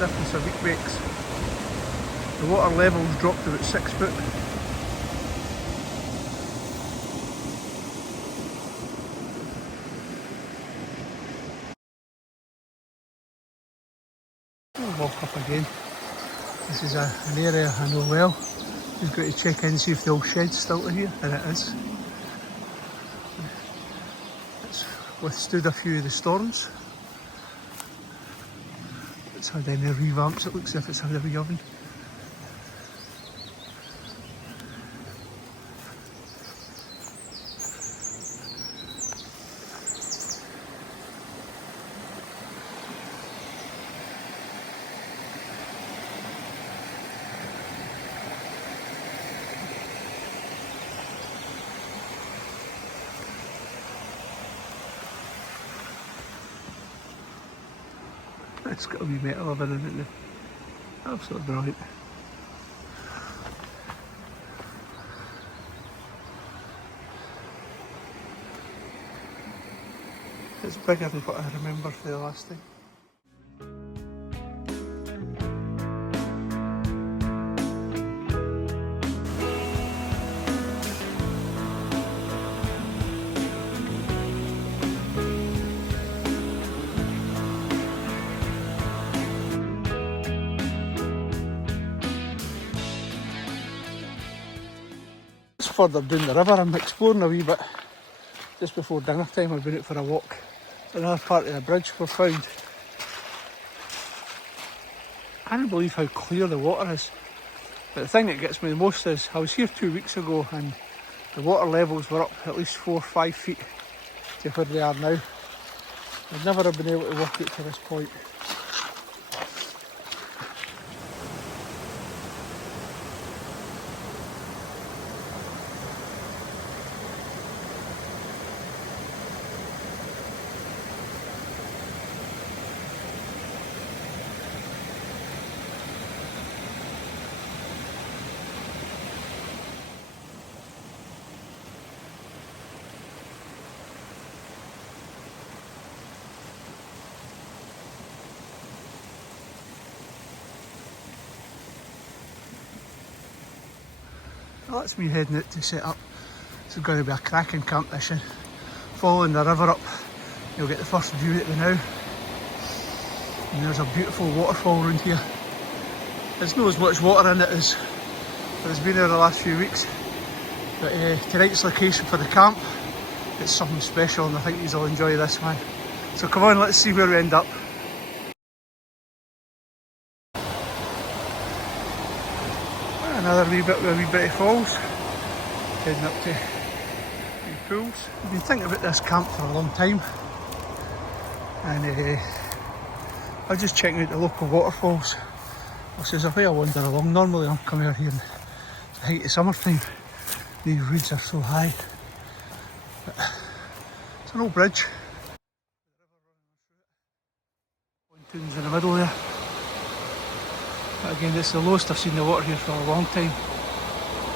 difference a week makes. The water level's dropped to about 6 foot. We'll walk up again. This is an area I know well. Just got to check in and see if the old shed's still here, and it is. It's withstood a few of the storms. It's had any revamps, it looks as if it's had a wee oven. It's got a wee metal oven in it. Absolutely brilliant. It's bigger than what I remember for the last time. Further down the river, I'm exploring a wee bit. Just before dinner time I've been out for a walk. Another part of the bridge we've found. I can't believe how clear the water is. But the thing that gets me the most is I was here 2 weeks ago and the water levels were up at least 4 or 5 feet to where they are now. I'd never have been able to walk out to this point. Well, that's me heading out to set up. It's going to be a cracking camp mission. Following the river up, you'll get the first view at the now. And there's a beautiful waterfall around here. There's not as much water in it as there's been there the last few weeks. But tonight's location for the camp, it's something special and I think you'll enjoy this one. So come on, let's see where we end up. Another wee bit with a wee bit of falls, heading up to the pools. I've been thinking about this camp for a long time and I was just checking out the local waterfalls. This is a way I wander along. Normally I'll come out here in the height of summertime. These reeds are so high. But it's an old bridge. Pontoons in the middle there. But again, it's the lowest I've seen the water here for a long time.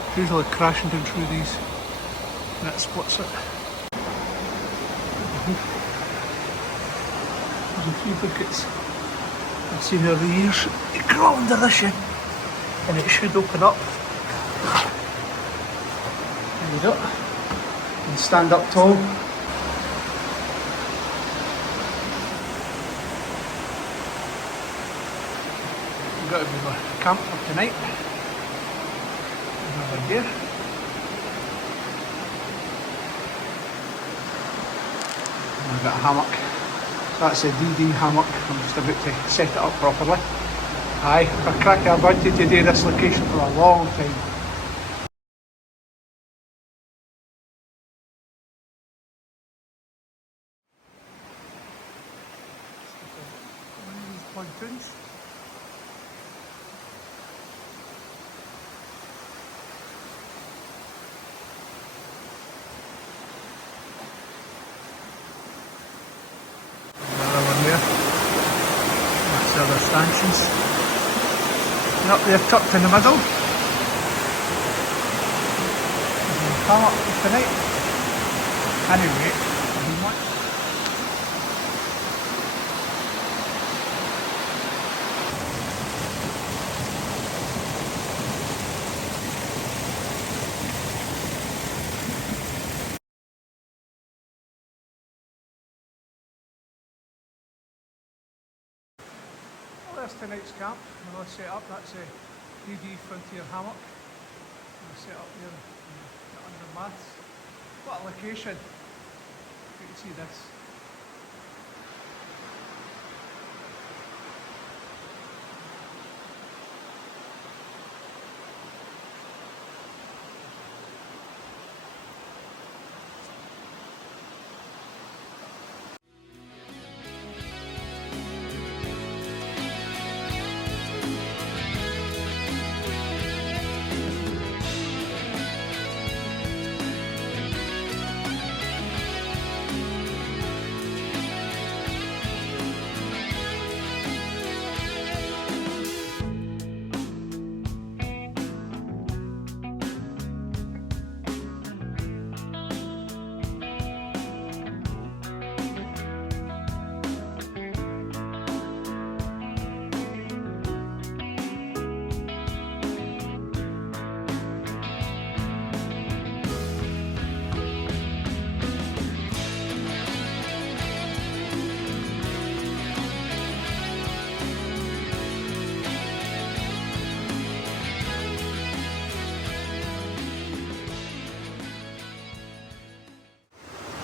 It's usually crashing down through these and that splits it. There's a few buckets I've seen over the years. You crawl under this in and it should open up. There you go. And stand up tall. Got to be my camp for tonight. Over here. And I've got a hammock. So that's a DD hammock. I'm just about to set it up properly. Aye, I've cracked I wanted to do this location for a long time. One of these pontoons. Other stanchions. And up there tucked in the middle. Come up tonight. Anyway, there's tonight's camp. Another set up, that's a DD Frontline Hammock. We'll set up here under maths. What a location! You can see this.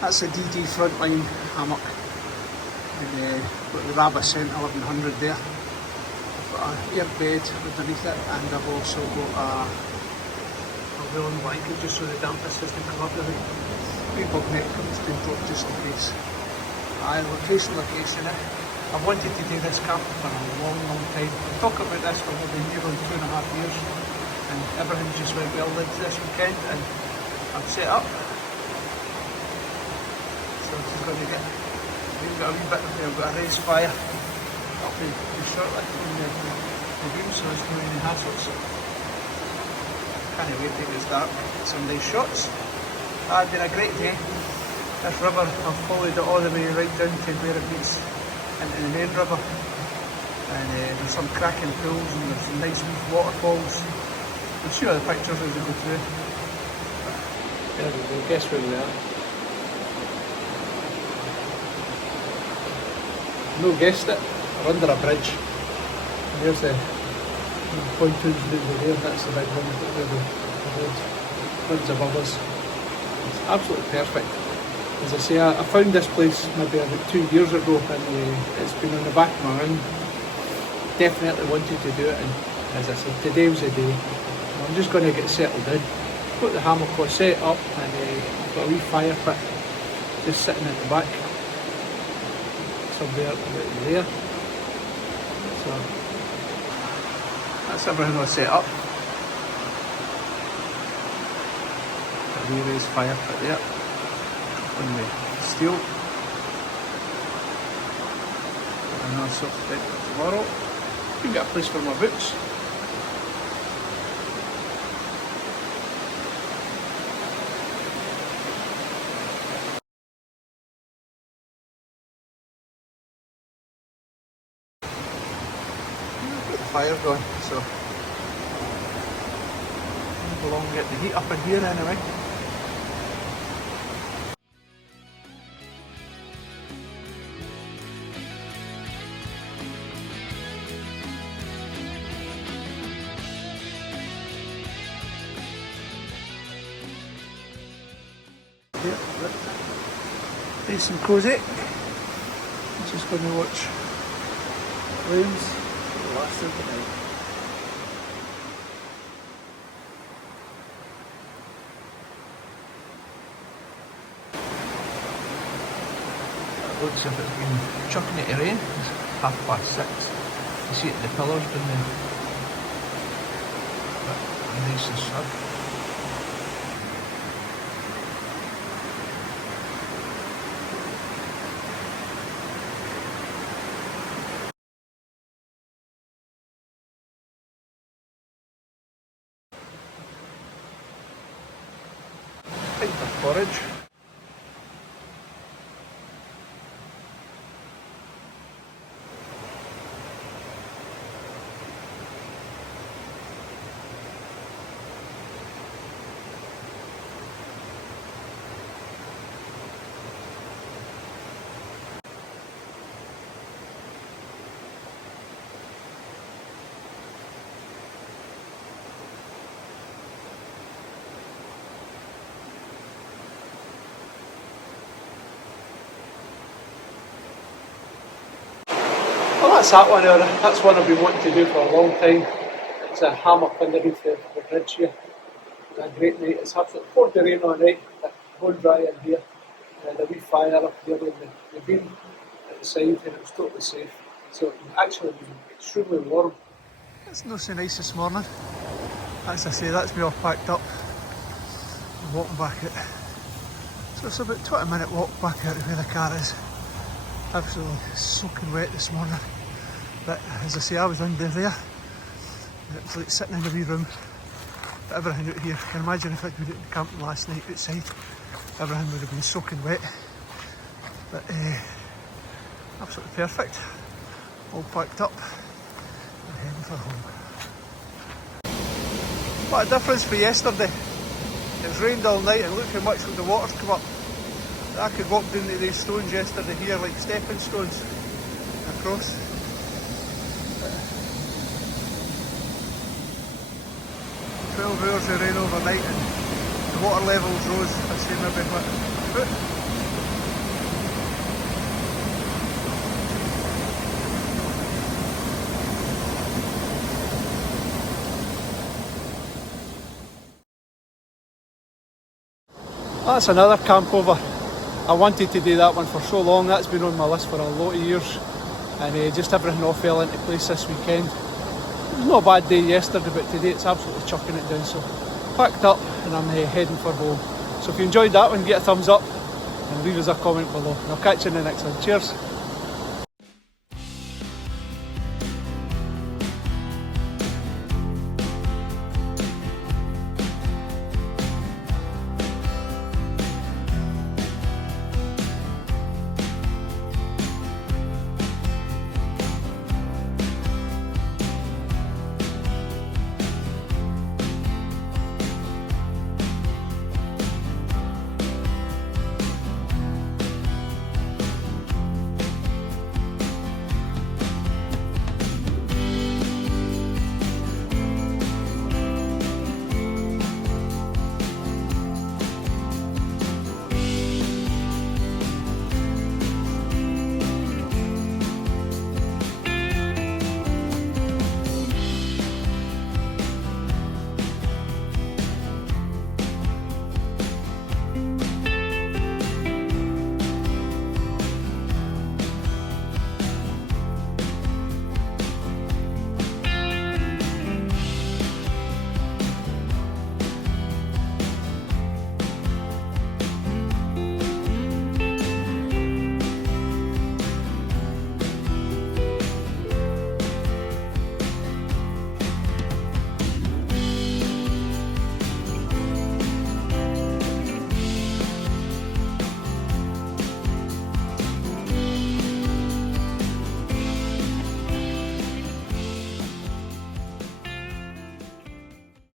That's a DD Frontline Hammock. And got the Rabbit Cent 1100 there. I've got an air bed underneath it, and I've also got a woolen blanket just so the dampness doesn't come up with it. Wee bug net comes to drop just in case. Location. I've wanted to do this camp for a long time. I've talked about this for maybe nearly 2.5 years, and everything just went well this weekend, and I've set up. So this is going to get, we've got a wee bit of, we've got a raised fire. That'll be shortly from the room, so there's no any hassles. Can't wait till it gets dark. Get some nice shots. It's been a great day. This river, I've followed it all the way right down to where it meets into the main river. And there's some cracking pools and there's some nice wee waterfalls. We'll show you the pictures as we go through. There we go, guess where we are. No guessed it, we're under a bridge. And there's the pontoons over there, that's the big one where the road's above us. It's absolutely perfect. As I say, I found this place maybe about 2 years ago, and it's been on the back of my mind. Definitely wanted to do it, and as I said, today was the day. I'm just going to get settled in. Got the hammock all set up, and I've got a wee fire pit just sitting at the back. Somewhere about there. So that's everything all set up. Got a wee raised fire pit there on the steel. And I'll sort of it tomorrow. You can get a place for my boots. Fire going, so move along and get the heat up in here anyway. Here, nice and cosy. I'm just going to watch flames. Last of the night. It looks as if it's been chucking it rain. It's 6:30. You see it in the pillars down there. But nice and snug. Time for forage. Well, that's that one there. That's one I've been wanting to do for a long time. It's a hammock underneath the bridge here. It's a great night. It's absolutely poured the rain all night. It's bone dry in here. And a wee fire up here in the beam at the side, and it was totally safe. So it actually been extremely warm. It's not so nice this morning. As I say, that's me all packed up. I'm walking back out. So it's about a 20-minute walk back out of where the car is. Absolutely soaking wet this morning. But as I say, I was under there. It was like sitting in a wee room. But everything out here, I can imagine if I'd been out camping last night outside, everything would have been soaking wet. But absolutely perfect. All packed up and heading for home. What a difference for yesterday. It's rained all night and look how much the water's come up. I could walk down to these stones yesterday here like stepping stones across. 12 hours of rain overnight and the water levels rose, I say maybe what, a foot. That's another camp over. I wanted to do that one for so long. That's been on my list for a lot of years, and just everything all fell into place this weekend. It was not a bad day yesterday, but today it's absolutely chucking it down. So packed up and I'm heading for home. So if you enjoyed that one, get a thumbs up and leave us a comment below. And I'll catch you in the next one. Cheers.